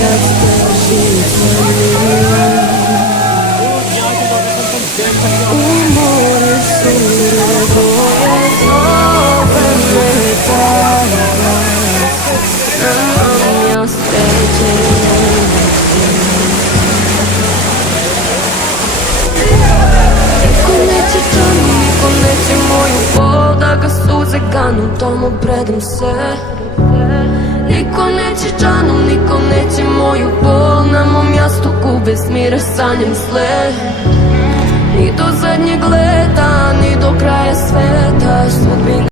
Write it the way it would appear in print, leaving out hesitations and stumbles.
kad stežiš na njih. U more sure boje zove me taj glas. Znam ja sređen. Niko neće džanu, niko neće moju bol, da ga suze ganu, tamo predam se. Niko neće džanu, niko neće moju bol, na mom jastuku bez mira sanjam sle. Ni do zadnjeg leta, ni do kraja sveta, sudbina